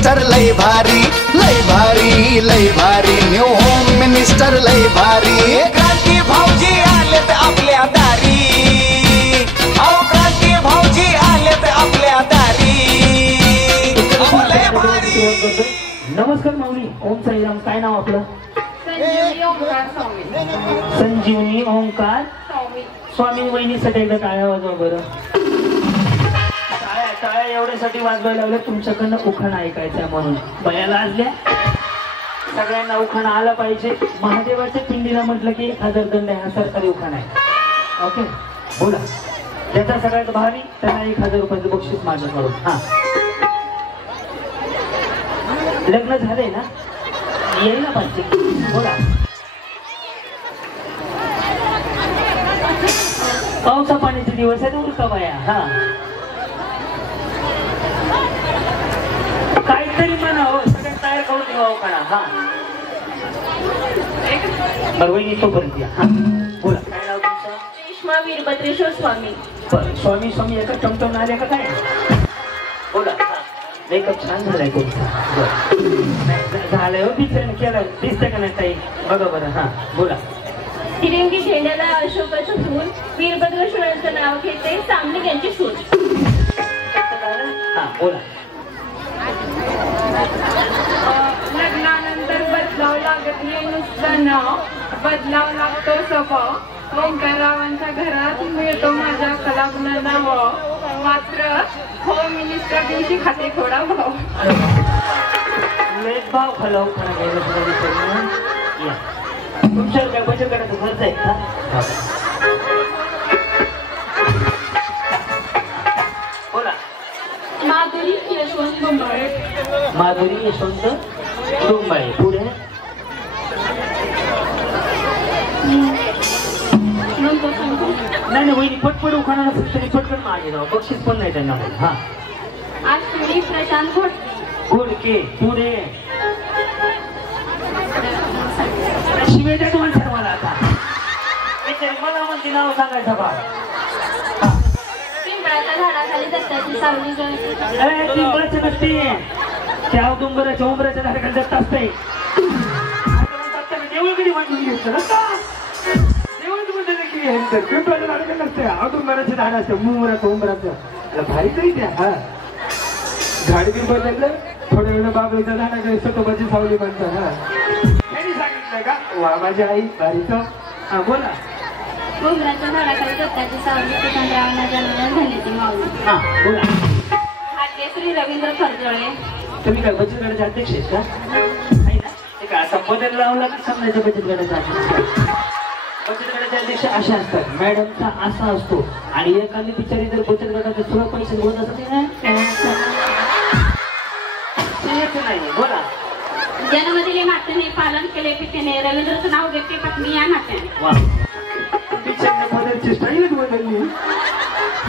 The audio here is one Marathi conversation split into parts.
मिनिस्टर लय भारी लय भारी लय भारी न्यू होम मिनिस्टर लय भारी क्रांती भाऊजी आलेत आपल्या दारी अहो क्रांती भाऊजी आलेत आपल्या दारी लय भारी। नमस्कार माऊली ओम साईराम काय नाव आपलं संजीवनी ओंकार स्वामी वहिनीसाठी एकदा टाळ्या वाजवा बरं टाळ्या एवढ्यासाठी वाजवायला लावल्या तुमच्याकडनं उखाणा ऐकायचा म्हणून बया लाजल्या सगळ्यांना उखाणा आला पाहिजे महादेवाच्या पिंडीला म्हटलं की 1000 दंड हा सरकारी उखाणा आहे ओके बोला ज्याचा सगळ्यात भारी त्यांना 1000 रुपयाचं बक्षीस माझ्याकडून हा लग्न झालंय ना यायला पाहिजे बोला पावसा पाण्याचे दिवस आहेत उरका बाया हा काहीतरी म्हणावं सगळ्यात तयार करून ठेवावं काढा हा बरं वहिनी तोपर्यंत या हा बोला काय नाव तुमचं रेश्मा वीरभद्रेश्वर स्वामी बरं स्वामी स्वामी एका टमटम आल्या का काय बोला मेकअप छान झालाय तुमचा झालंय हो पिक्चर केलं दिसतंय का नाही ताई बघा बरं हा बोला तिरंगी झेंड्याला अशोकाचं फूल वीरभद्रेश्वरांचं नाव घेते सामने यांची सून हा बोला लग्नानंतर बदलाव लागत नाही नुसतं नाव बदलाव लागतो स्वभाव ओंकाररावांच्या घरात मिळतो माझ्या कलागुण नाव मात्र होम मिनिस्टर दिवशी खाते थोडा भाव भाव खाला तुमच्या काय बचत गटाचं खर्च आहे का बोला माधुरी यशवंत डोंबाळे माधुरी यशवंत डोंबाळे पुढे नाही वहिनी पटपट उखाणा नसेल तरी पटकन मागे जाऊ बक्षीस पण नाही त्यांना हा आश्विनी प्रशांत घोडके पुढे शिवे द्या तुम्हाला मला आता मला म्हणते नाव सांगायचं बा पिंपळाच्या झाडाखाली दत्ताची सावली जळते पिंपळाच्या नसते त्या डोंगराच्या उंबराच्या झाडाखाली दत्त असते देऊळ कधी बांधून घेतलं पिंपळाच्या झाडाखाली नसते औदुंबराचे झाड असते मुंबराचं उंबराचं भारी तरी द्या हा झाड बी बदललं थोड्या वेळ बाबळीच्या झाडाकडे सटोबाची सावली बांधतात हा त्यांनी सांगितलं का वा माझी आई भारीच हा बोला डोंगराच्या झाडाखाली दत्ताची सावली स्वतंत्ररावांना जन्म झाली ती माऊली हा बोला भाग्यश्री रवींद्र फरजोळे तुम्ही काय बचत गटाचे अध्यक्ष आहेत का नाही ना ते काय असा पदर लावला की समजायचं बचत गटाचा अध्यक्ष बचत गटाचे अध्यक्ष असे असतात मॅडमचा असा असतो आणि एखादी बिचारी जर बचत गटाचे थोडं पैसे बोलत असते नाही बोला जन्मदिले नाट्याने पालन केले पितेने रवींद्रचं नाव घेते पत्नी या नाट्याने वा बिचारीने पदरची स्टाईलच बदलली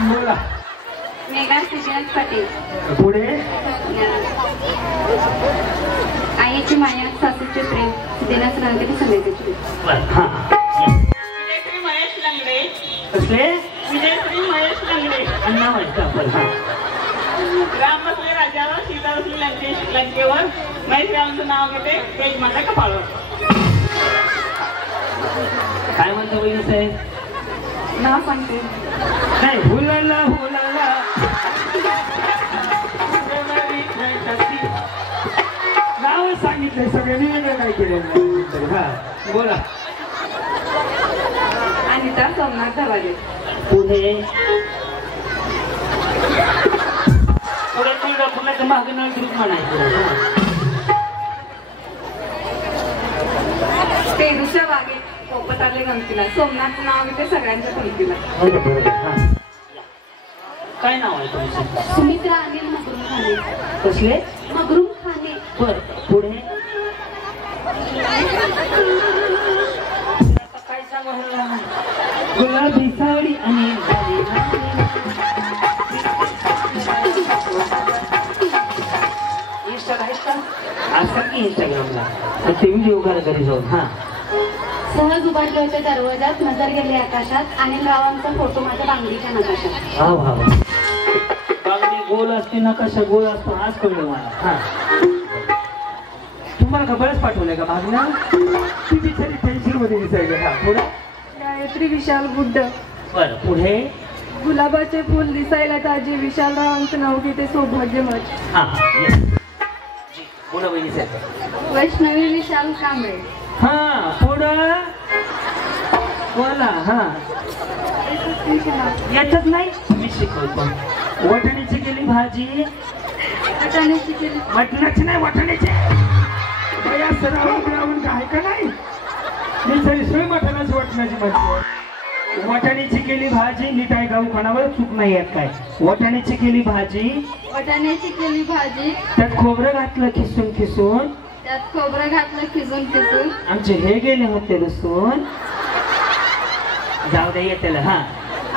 बोला मेघा श्रीकांत पाटील पुढे आईची माया सासूचे प्रेम देण्याचं नाव घेते संगीताची हा विजयश्री महेश लंगडे कसले विजयश्री महेश लंगडे नाव आहे का आपण हा राम बसले राजावर सीता बसली लंकेवर महेशरावांचं नाव घेते तेज माझ्या कपाळावर काय म्हणतो वहिनी साहेब नाव सांगते नाही हुलाला हुलाला नाव सांगितलंय सगळ्यांनी वेगळं काय केलं हा बोला अनिता सोमनाथ धवाले पुढे पुढे तुला पुण्याचं मागं नाव ग्रुप म्हणायचं तेरुच्या बागेत पोपट आले गमतीला सोमनाथचं नाव घेते सगळ्यांच्या पंक्तीला काय नाव आहे तुमचं सुमित्रा अनिल मगरूम खाने कसले मगरूम खाने बर पुढे काय सांगू गुलाबी सावळी आणि इंस्टाग्रामला ते व्हिडिओ करा घरी जाऊन हा सहज उभारले होते दरवाजात नजर गेली आकाशात अनिल रावांचा फोटो माझ्या बांगडीच्या नकाशात हा हा बांगडी गोल असते नकाशा गोल असतो आज कळलं मला. हा तुम्हाला का बळच पाठवलंय का मागणं ती बिचारी टेन्शन मध्ये दिसायला. हा पुढे गायत्री विशाल बुड्ड. बरं पुढे गुलाबाचे फुल दिसायला ताजे विशालरावांचं नाव घेते सौभाग्यमय. हा yes. बोला बहिणी साहेब. वैष्णवी विशाल कांबळे. हा पुढं बोला. हा येतच नाही मी शिकवतो. वाटाण्याची केली भाजी वाटाण्याची केली मटणाची नाही वाटाण्याची बया सरावून काय का नाही मी सरी सोय मटणाची वाटण्याची भाजी. वाटाण्याची केली भाजी नीट आहे गाऊ खानावर चूक नाही येत काय. वाटाण्याची केली भाजी वाटाण्याची केली भाजी त्यात खोबरं घातलं खिसून खिसून त्यात खोबरं घातलं खिसून खिसून आमचे हे गेले होते लसून जाऊ दे येतेला. हा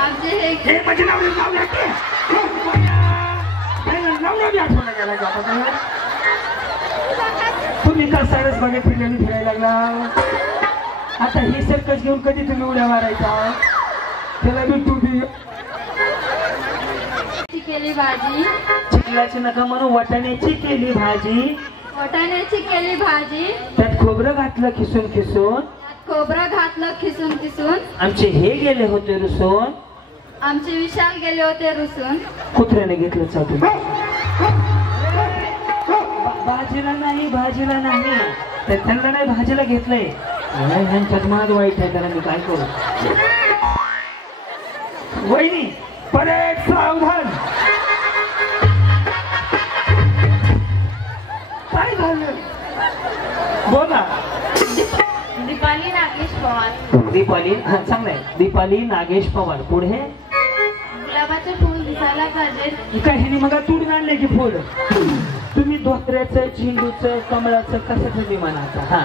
आमचे हे हे म्हणजे नाव घ्यायचे गेला का तुम्ही का सारस बागेत फिरायला लागला. आता हे सर्कस घेऊन कधी तुम्ही उड्या मारायचा त्याला मी तू केली भाजी चिखलाची नका म्हणून वाटाण्याची केली भाजी वाटाण्याची केली भाजी त्यात खोबरं घातलं खिसून खिसून त्यात खोबरं घातलं खिसून खिसून आमचे हे गेले होते रुसून आमचे विशाल गेले होते रुसून कुत्र्याने घेतलं चालू. भाजीला नाही भाजीला नाही तर त्यांना नाही भाजीला घेतलंय. ह्यांच्यात माझ वाईट आहे त्याला मी काय करू. वहिनी परत सावधान. काय झालं बोला. दीपाली नागेश पवार. दीपाली हा चांगलंय. दीपाली नागेश पवार. पुढे गुलाबाचे फुल दिसायला पाहिजे काय हिने मग तोडून आणले की फुल तुम्ही धोत्र्याचं झेंडूचं कमळाचं कशाचं विमान आता. हा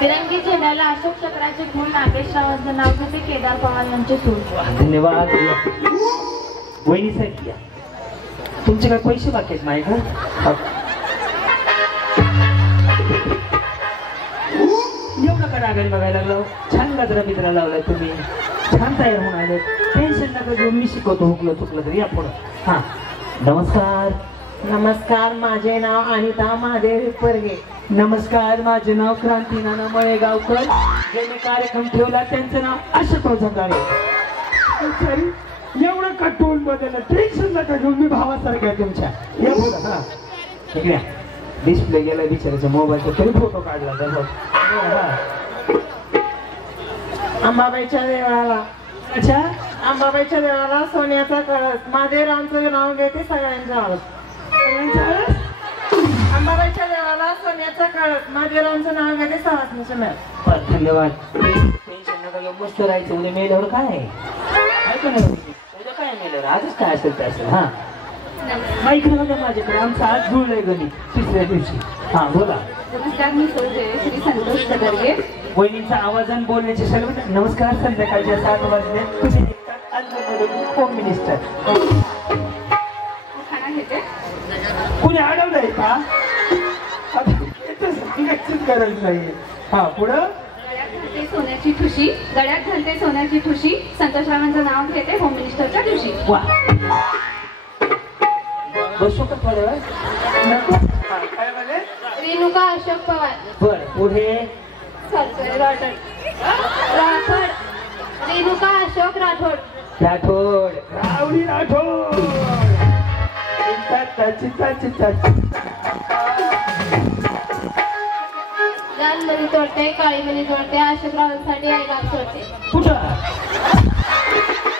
तिरंगी झेंड्याला अशोक चक्राचे फुल नागेशरावांचं नाव घेते केदार पवार यांचे सूर. धन्यवाद. वहिनी साहेब या तुमचे काय पैसे बाकी आहेत माझ्याकडे. एवढं का रागाने बघायला लागलो. छान गजरा बिजरा लावलाय तुम्ही छान तयार होऊन आले. टेन्शन नका घेऊन मी शिकवतो. हुकलं चुकलं तर या पुढं. हा नमस्कार. नमस्कार, माझे नाव अनिता महादेव परगे. नमस्कार माझे नाव क्रांती नाना मळेगावकर. जे मी कार्यक्रम ठेवला त्यांचं नाव अशोक झकारे. एवढं का टोन बदललं टेन्शन नका घेऊन मी भावासारखं आहे तुमच्या. या पुढं. हा इकडे डिस्प्ले गेला बिचारायचा मोबाईलचा तरी फोटो काढला त्याचा. अंबाबाईच्या देवळाला अच्छा अंबाबाईच्या देवळाला सोन्याचा कळस महादेवरावांचं नाव घेते सगळ्यांच्या आवाज. अंबाबाईच्या देवाला सोन्याचा कळस महादेवरावांचं नाव घेते सवासणीच्या मेळ. धन्यवाद. टेन्शन नका घेऊ. मस्त राहायचं. उद्या मेल्यावर काय आहे का नाही. उद्या काय मेल्यावर आजच काय असेल ते असेल. हा माईक नव्हतं माझ्याकडे. आमचं आज जुळलंय गणित तिसऱ्या दिवशी. हा बोला. नमस्कार मी श्री संतोष कदरगे. वहिनीचा आवाजान बोलण्याची सर्व. नमस्कार. संध्याकाळच्या 7 वाजले तुम्ही होम मिनिस्टर. खाना घेते कुणी अडवलंय का सांगायचीच गरज नाही. हा पुढं सोन्याची ठुशी गळ्यात घालते सोन्याची ठुशी संतोषरावांचं नाव घेते होम मिनिस्टरच्या दिवशी. वा बसू का थोड्या वेळ. काय म्हणे. रेणुका अशोक पवार. बर पुढे राठोड. रेणुका अशोक राठोड. राठोड. रावडी राठोड. चिता चिता लाल मणी तोडते काळी मणी तोडते अशोकरावांसाठी आई बाप सोडते. कुठं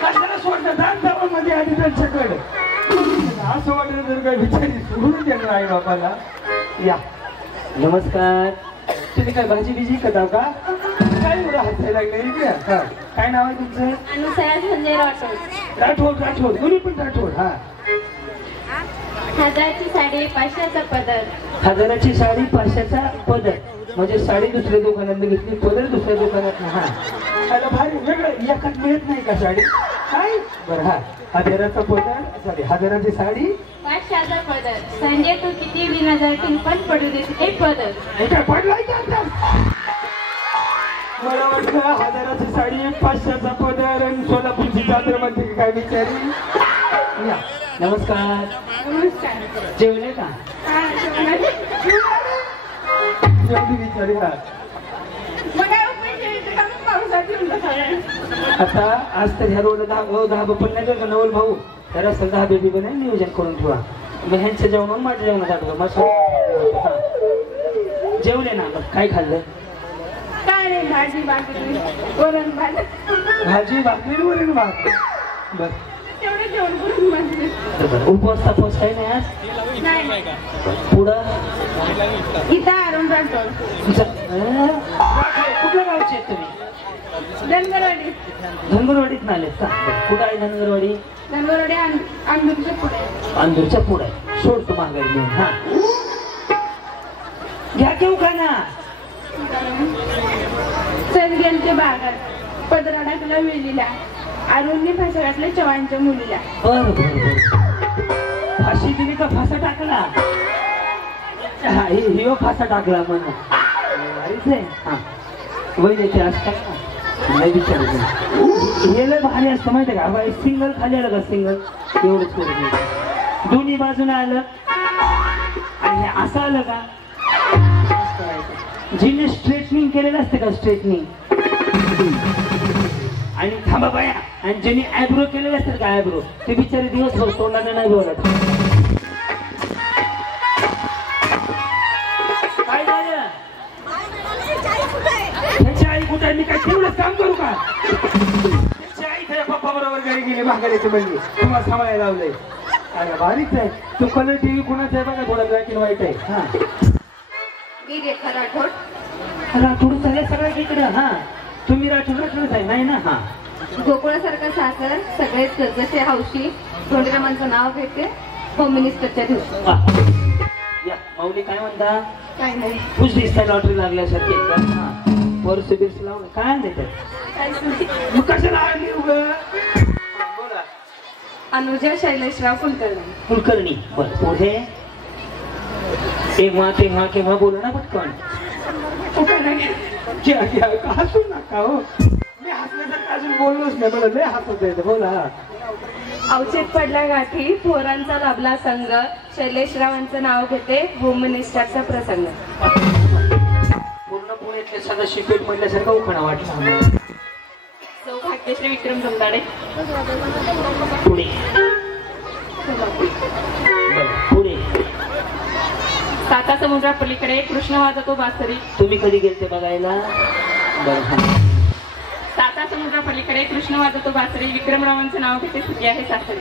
कशाला सोडतं दान मध्ये आधी त्यांच्याकडे. असं वाटलं जर काय विचारी सोडून देणार आई बापाला. या नमस्कार. तुम्ही काय भाजी बिजी करताव का काय एवढं हसायला लागले. काय नाव आहे तुमचं. अनुसया संजय राठोड. राठोड. राठोड दोन्ही पण राठोड. हा 1000ची साडी 500चा पदर. 1000ची साडी 500चा पदर म्हणजे साडी दुसऱ्या दुकानात घेतली पदर दुसऱ्या दुकानात. हा त्याला भारी वेगळं एकाच मिळत नाही का साडी. काय बरं. हा 1000चा पदर सॉरी 1000ची साडी 500चा पदर. संजय तू किती विना तू पण पडू दे ते पदर. काय पडलाय का आता. मला वाटलं 1000ची साडी 500चा पदर आणि सोलापूरची चादर म्हणते काय बिचारी. या नमस्कार. नमस्कार. जेवले का? हा, जेवणात. जेवली विचारी का? मग काय पैसे येते का मग पावसात येऊन बसायला? आता आज तर ह्या रोडला दहा पण नाही का नवल भाऊ तर असं 10 बेबी पण नियोजन करून ठेवा. मग ह्यांचं जेवण माझ्या जेवणात आठवलं मस्त. जेवले ना? मग काय खाल्लं? काय रे भाजी भाकरी वरण भात. भाजी भाकरी वरण भात. बर तेवढे जेवण करून बसले. उपवास तापवास काही नाही आज? नाही पुढं इथं आरून जातो. कुठल्या गावचे आहेत तुम्ही? धनगरवाडी. धनगरवाडीत ना आलेत का? कुठं आहे धनगरवाडी? धनगरवाडी अंधूरच्या पुढे. अंधूरच्या पुढे आहे. सोडतो माघारी घेऊन. हा घ्या घेऊ का ना? चल गेलते बागात पदराडाकला वेलीला अरुणनी फासा घातला चव्हाणच्या मुलीला. बर बर बर. फाशी दिली का फासा टाकला? हिओ फासा टाकला म्हणून. हा वय येते असतात नाही विचारायचं. हे लय भारी असतं माहिती का? बाई सिंगल खाली आलं का? सिंगल एवढंच करून दोन्ही बाजूने आलं आणि हे असं आलं का? जिने स्ट्रेटनिंग केलेलं असतं का? स्ट्रेटनिंग आणि थांबा बाया आणि ज्यांनी आयब्रो केलेले असतात का? आयब्रो ते बिचारे दिवसभर तोंडाने नाही बोलत. काय झालं? त्याची आई कुठे? मी काय तेवढंच काम करू का? त्याची आई त्याच्या पप्पा बरोबर घरी गेली माघारी ते म्हणजे तुम्हाला सांभाळायला लावलंय. अरे भारीच आहे. तो कलर टीव्ही कुणाचा आहे बघा? थोडा ब्लॅक अँड व्हाईट आहे. हा मी रेखा राठोड. राठोड झाले सगळ्या इकडं. हा तुम्ही राठोडच आहे नाही ना? हा गोकुळासारखं सासर सगळेच जसे हौशी धोंडीरामांचं नाव घेते होम मिनिस्टरच्या दिवशी. या माऊली काय म्हणता? काय नाही. खुश दिसताय लॉटरी लागल्यासारखी एकदम. हा पर्स बिर्स लावलं काय आणले त्यात? मग कशाला आणली उगं? बोला. अनुजा शैलेशराव कुलकर्णी. कुलकर्णी. बरं पुढे तेव्हा केव्हा बोलू ना पटकन. हसू नका हो. मी हसण्यासारखं अजून बोललोच नाही. मला लय हसत येतं. बोला. अवचित पडल्या गाठी थोरांचा लाभला संघ शैलेशरावांचं नाव घेते होम मिनिस्टरचा प्रसंग. पूर्ण पुण्यातल्या सदाशिव पेठ म्हटल्यासारखं उखाणा वाटला. सौभाग्यश्री विक्रम जमदाडे. पुढे पुढे. साता समुद्रा पलीकडे कृष्ण वाजतो बासरी. तुम्ही कधी गेलते बघायला? बरं. साता समुद्रा पलीकडे कृष्ण वाजतो बासरी विक्रमरावांचं नाव घेते सुखी आहे सासरी.